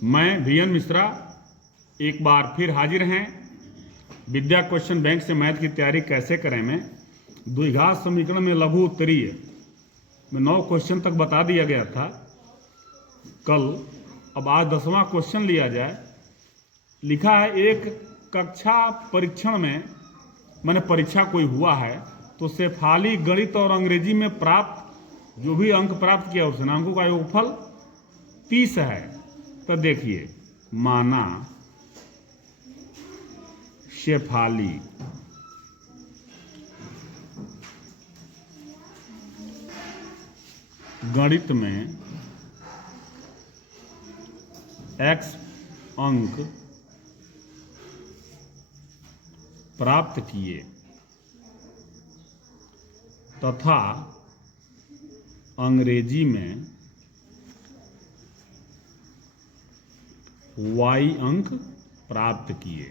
मैं VN मिश्रा एक बार फिर हाजिर हैं विद्या क्वेश्चन बैंक से मैथ की तैयारी कैसे करें में द्विघात समीकरण में लघु उत्तरीय में 9 क्वेश्चन तक बता दिया गया था कल। अब आज 10वां क्वेश्चन लिया जाए। लिखा है एक कक्षा परीक्षण में मैंने परीक्षा कोई हुआ है तो शेफाली गणित और अंग्रेजी में प्राप्त जो भी अंक प्राप्त किया उसने अंकों का योगफल 30 है। तो देखिए माना शेफाली गणित में x अंक प्राप्त किए तथा अंग्रेजी में y अंक प्राप्त किए।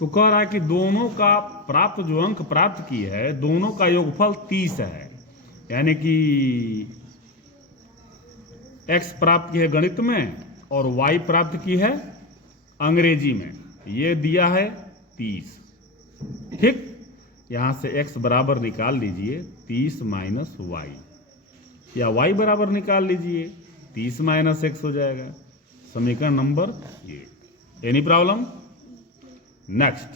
तो कह रहा है कि दोनों का प्राप्त जो अंक प्राप्त किए है दोनों का योगफल 30 है, यानी कि x प्राप्त की है गणित में और y प्राप्त की है अंग्रेजी में। ये दिया है 30। ठीक, यहां से x बराबर निकाल लीजिए 30 माइनस वाई, या y बराबर निकाल लीजिए 30 माइनस x हो जाएगा। समीकरण नंबर ये। Any problem? नेक्स्ट,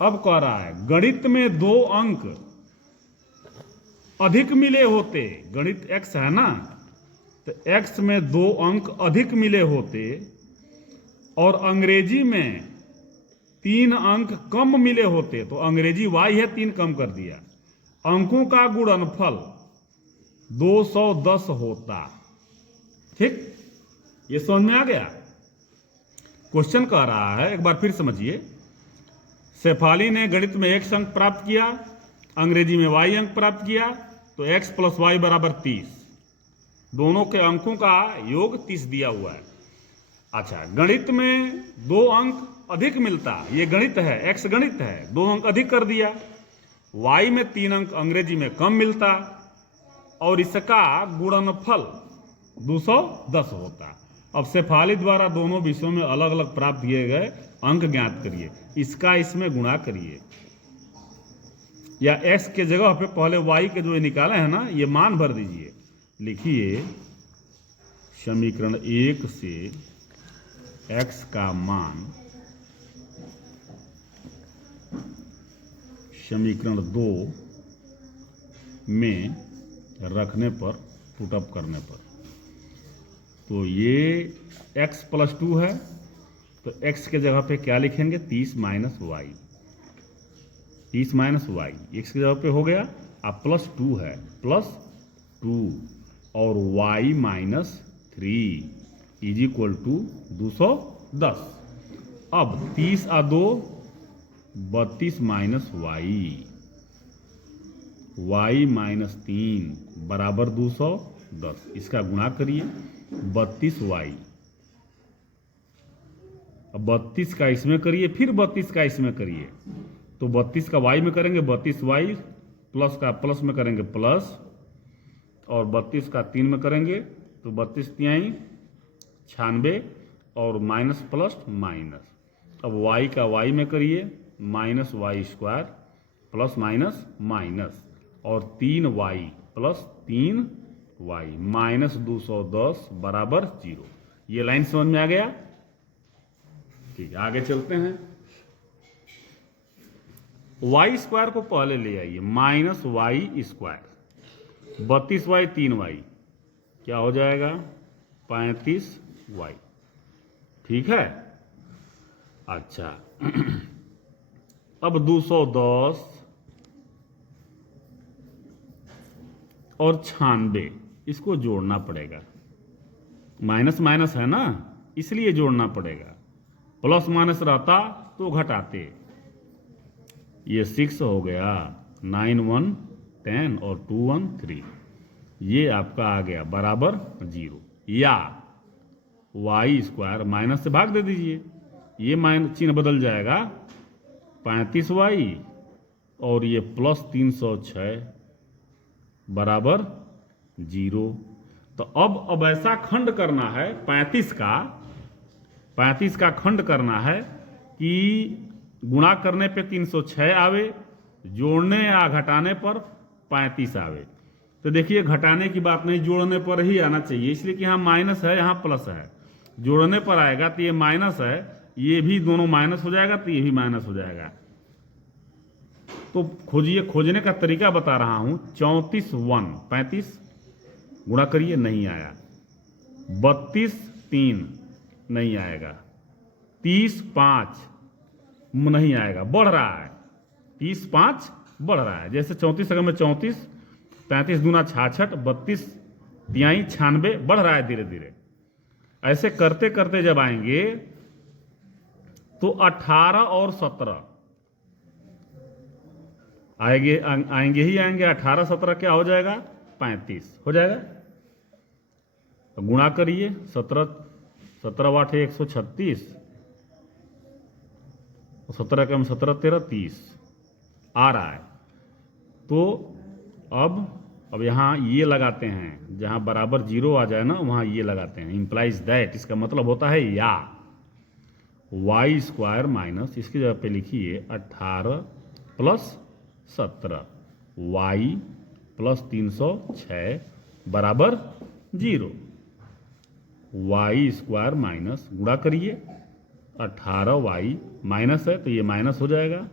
अब कह रहा है गणित में 2 अंक अधिक मिले होते, गणित x है ना, तो x में 2 अंक अधिक मिले होते और अंग्रेजी में 3 अंक कम मिले होते, तो अंग्रेजी y है 3 कम कर दिया, अंकों का गुणनफल 210 होता। ठीक, ये समझ में आ गया। क्वेश्चन कह रहा है, एक बार फिर समझिए। शेफाली ने गणित में x अंक प्राप्त किया, अंग्रेजी में y अंक प्राप्त किया, तो x प्लस वाई बराबर 30। दोनों के अंकों का योग 30 दिया हुआ है। अच्छा, गणित में 2 अंक अधिक मिलता, ये गणित है, x गणित है, 2 अंक अधिक कर दिया। y में 3 अंक अंग्रेजी में कम मिलता और इसका गुणनफल 210 होता। अब शेफाली द्वारा दोनों विषयों में अलग अलग प्राप्त किए गए अंक ज्ञात करिए, इसका इसमें गुणा करिए, या x के जगह पे पहले y के जो निकाले हैं ना ये मान भर दीजिए। लिखिए समीकरण 1 से x का मान समीकरण 2 में रखने पर, पुटअप करने पर, तो ये x प्लस 2 है, तो x के जगह पे क्या लिखेंगे 30 minus Y, 30 minus Y x की जगह पे हो गया। अब प्लस 2 है, प्लस 2 और y minus 3 is equal to 210। अब 30 आ 2 32 माइनस वाई, y माइनस 3 बराबर 210। इसका गुणा करिए 32y, अब 32 का इसमें करिए, फिर 32 का इसमें करिए, तो 32 का y में करेंगे 32y, प्लस का प्लस में करेंगे प्लस, और 32 का 3 में करेंगे तो 32 तिहाई 96 और माइनस प्लस माइनस। अब y का y में करिए minus Y square plus minus minus, और 3y प्लस 3y माइनस 210 बराबर 0। ये लाइन समझ में आ गया? ठीक है, आगे चलते हैं। y स्क्वायर को पहले ले आइए, minus Y square, 32y 3y क्या हो जाएगा 35y। ठीक है। अच्छा अब 210 और 96 इसको जोड़ना पड़ेगा, माइनस माइनस है ना इसलिए जोड़ना पड़ेगा, प्लस माइनस रहता तो घटाते। ये 6 हो गया, 9 1 10 और 2 1 3, ये आपका आ गया बराबर 0। या वाई स्क्वायर माइनस से भाग दे दीजिए, ये माइनस चिन्ह बदल जाएगा 35y और ये प्लस 306 बराबर 0। तो अब ऐसा खंड करना है 35 का खंड करना है कि गुणा करने पे 306 आवे, जोड़ने या घटाने पर 35 आवे। तो देखिए घटाने की बात नहीं, जोड़ने पर ही आना चाहिए, इसलिए कि यहाँ माइनस है यहाँ प्लस है। जोड़ने पर आएगा तो ये माइनस है, ये भी दोनों माइनस हो जाएगा तो ये भी माइनस हो जाएगा। तो खोजिए, खोजने का तरीका बता रहा हूं। 34 1 35 गुणा करिए, नहीं आया। 32 3 नहीं आएगा। 30 5 नहीं आएगा, बढ़ रहा है। 30 5 बढ़ रहा है। जैसे 34 अगर मैं 34, 35 दूना 66, 32 तिहाई 96, बढ़ रहा है धीरे धीरे। ऐसे करते करते जब आएंगे तो 18 और 17 आएंगे ही आएंगे। 18 17 क्या हो जाएगा? 35 हो जाएगा। तो गुणा करिए, 17 8 136, 17 कम 17 13 30 आ रहा है। तो अब यहाँ ये लगाते हैं, जहाँ बराबर 0 आ जाए ना वहाँ ये लगाते हैं। इंप्लाइज दैट, इसका मतलब होता है या वाई स्क्वायर माइनस, इसकी जगह पे लिखिए 18 प्लस 17 वाई प्लस 306 बराबर 0। वाई स्क्वायर माइनस, गुणा करिए, 18 वाई माइनस है तो ये माइनस हो जाएगा,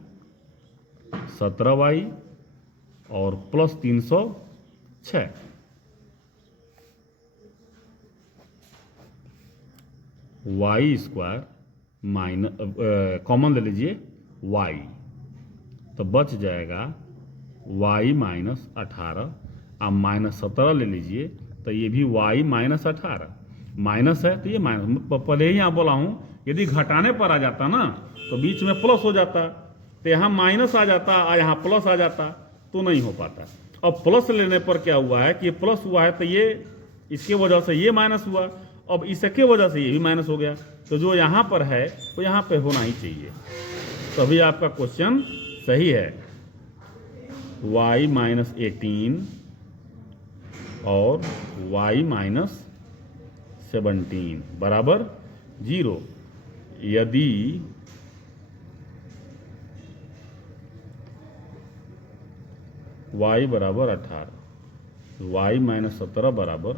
17 वाई और plus 306। Y square minus, common ले लीजिए वाई, तो बच जाएगा y माइनस 18। अब माइनस 17 ले लीजिए तो ये भी y माइनस 18 माइनस है तो ये माइनस। पहले ही यहाँ बोला हूँ, यदि घटाने पर आ जाता ना तो बीच में प्लस हो जाता, तो यहाँ माइनस आ जाता और यहाँ प्लस आ जाता, तो नहीं हो पाता। अब प्लस लेने पर क्या हुआ है कि प्लस हुआ है तो ये इसके वजह से ये माइनस हुआ, अब इसके वजह से ये भी माइनस हो गया। तो जो यहाँ पर है वो यहाँ पे होना ही चाहिए। तभी आपका क्वेश्चन सही है। y माइनस 18 और y माइनस 17 बराबर 0। यदि y बराबर 18, y माइनस 17 बराबर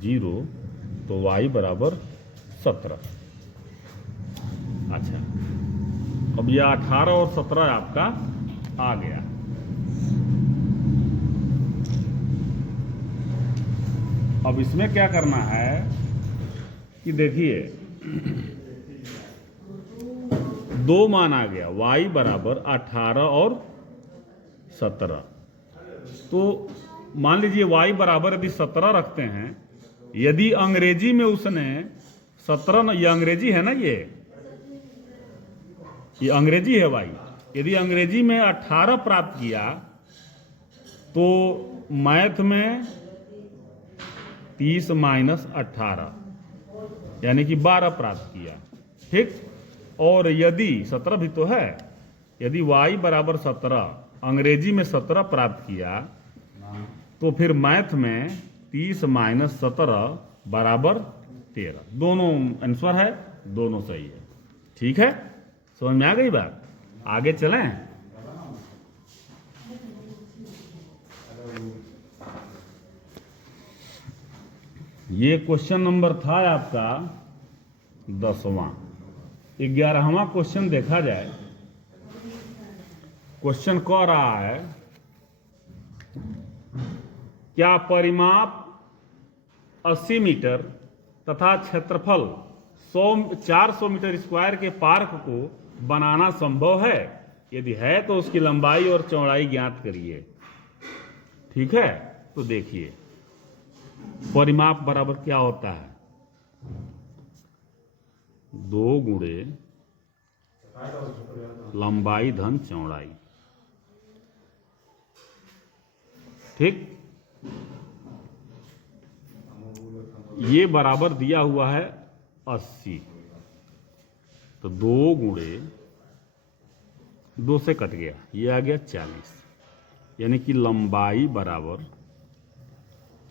0, तो y बराबर 17। अच्छा, अब यह 18 और 17 आपका आ गया। अब इसमें क्या करना है कि देखिए दो मान आ गया, y बराबर 18 और 17। तो मान लीजिए y बराबर यदि 17 रखते हैं, यदि अंग्रेजी में उसने 17, ये अंग्रेजी है ना, ये अंग्रेजी है y, यदि अंग्रेजी में 18 प्राप्त किया तो मैथ में 30 माइनस 18 यानी कि 12 प्राप्त किया। ठीक, और यदि 17 भी तो है, यदि y बराबर 17 अंग्रेजी में 17 प्राप्त किया तो फिर मैथ में 30 माइनस 17 बराबर 13। दोनों आंसर है, दोनों सही है। ठीक है, समझ में आ गई बात? आगे चलें। ये क्वेश्चन नंबर था आपका 10वां। 11वां क्वेश्चन देखा जाए। क्वेश्चन कह रहा है, क्या परिमाप 80 मीटर तथा क्षेत्रफल 400 मीटर स्क्वायर के पार्क को बनाना संभव है? यदि है तो उसकी लंबाई और चौड़ाई ज्ञात करिए। ठीक है, तो देखिए परिमाप बराबर क्या होता है, 2 गुणे लंबाई धन चौड़ाई। ठीक, ये बराबर दिया हुआ है 80, तो 2 गुणे 2 से कट गया, ये आ गया 40। यानी कि लंबाई बराबर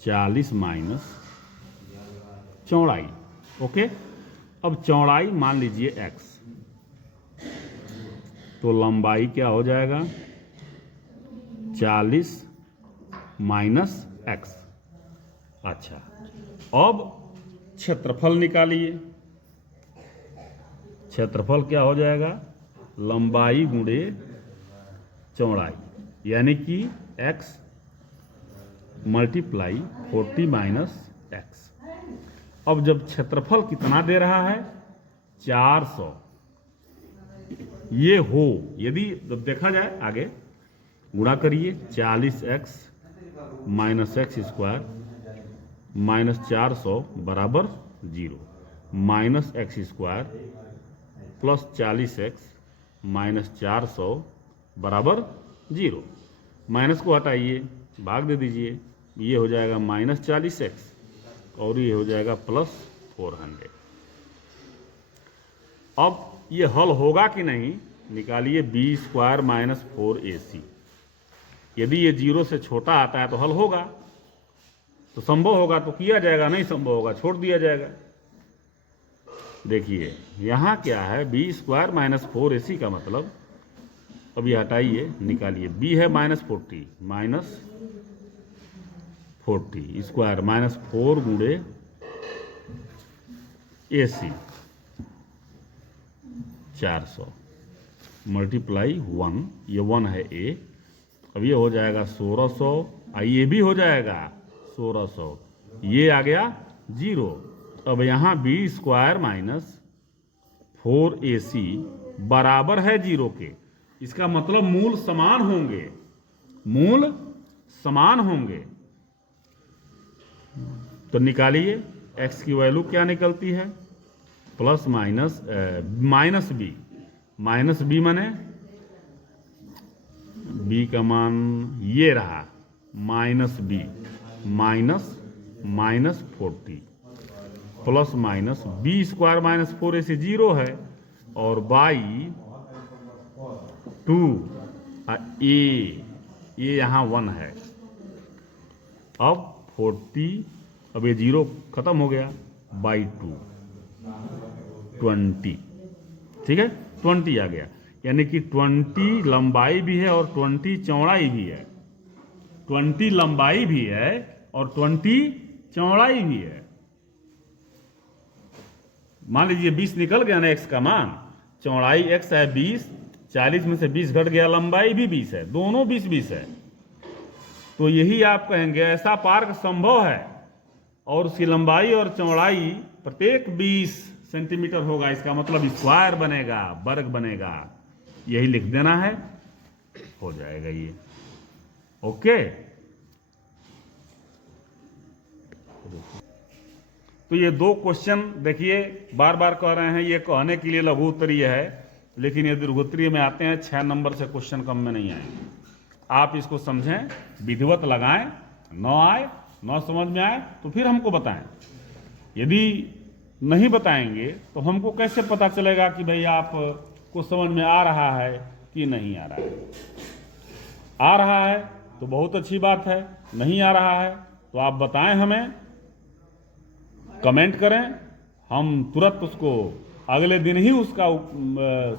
40 माइनस चौड़ाई। ओके, अब चौड़ाई मान लीजिए x, तो लंबाई क्या हो जाएगा 40 माइनस x। अच्छा, अब क्षेत्रफल निकालिए। क्षेत्रफल क्या हो जाएगा लंबाई गुणे चौड़ाई, यानी कि x मल्टीप्लाई 40 माइनस x। अब जब क्षेत्रफल कितना दे रहा है 400, ये हो यदि जब देखा जाए आगे गुणा करिए 40x minus x square minus 400 बराबर 0, minus x square plus 40x minus 400 बराबर 0। माइनस को हटाइए, भाग दे दीजिए, ये हो जाएगा माइनस 40x और ये हो जाएगा प्लस 400। अब ये हल होगा कि नहीं निकालिए, बी स्क्वायर माइनस 4ac। यदि ये 0 से छोटा आता है तो हल होगा, तो संभव होगा तो किया जाएगा, नहीं संभव होगा छोड़ दिया जाएगा। देखिए यहाँ क्या है बी स्क्वायर माइनस 4ac का मतलब, अब ये हटाइए निकालिए, बी है माइनस 40 माइनस 40 स्क्वायर माइनस 4 गुणे AC 400 मल्टीप्लाई 1, ये 1 है A। अब ये हो जाएगा 1600, ये भी हो जाएगा 1600, ये आ गया 0। अब यहाँ बी स्क्वायर माइनस 4AC बराबर है 0 के, इसका मतलब मूल समान होंगे, मूल समान होंगे। तो निकालिए x की वैल्यू क्या निकलती है प्लस माइनस माइनस बी माने b का मान ये रहा minus B minus minus 40 plus minus B square minus 4ac 0 है और बाई 2 ये यहाँ 1 है। अब 40, अब ये 0 खत्म हो गया, बाई 2 20, ठीक है 20 आ गया, यानी कि 20 लंबाई भी है और 20 चौड़ाई भी है, 20 लंबाई भी है और 20 चौड़ाई भी है। मान लीजिए 20 निकल गया ना x का मान, चौड़ाई x है 20, 40 में से 20 घट गया, लंबाई भी 20 है, दोनों 20-20 है। तो यही आप कहेंगे ऐसा पार्क संभव है और उसकी लंबाई और चौड़ाई प्रत्येक 20 सेंटीमीटर होगा, इसका मतलब स्क्वायर बनेगा, वर्ग बनेगा, यही लिख देना है, हो जाएगा ये। ओके, तो ये 2 क्वेश्चन देखिए बार बार कह रहे हैं, ये कहने के लिए लघु उत्तरीय है, लेकिन ये दीर्घ उत्तरीय में आते हैं, 6 नंबर से क्वेश्चन कम में नहीं आएंगे। आप इसको समझें, विधिवत लगाएं, न आए न समझ में आए तो फिर हमको बताएं। यदि नहीं बताएंगे तो हमको कैसे पता चलेगा कि भाई आपको समझ में आ रहा है कि नहीं आ रहा है। आ रहा है तो बहुत अच्छी बात है, नहीं आ रहा है तो आप बताएं, हमें कमेंट करें, हम तुरंत उसको अगले दिन ही उसका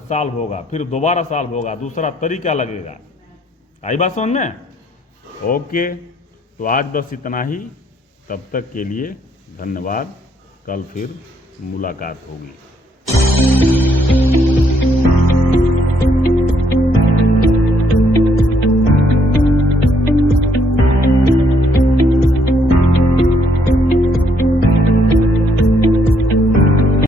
साल होगा, फिर दोबारा साल होगा, दूसरा तरीका लगेगा। आई बात समझ में? ओके, तो आज बस इतना ही, तब तक के लिए धन्यवाद, कल फिर मुलाकात होगी।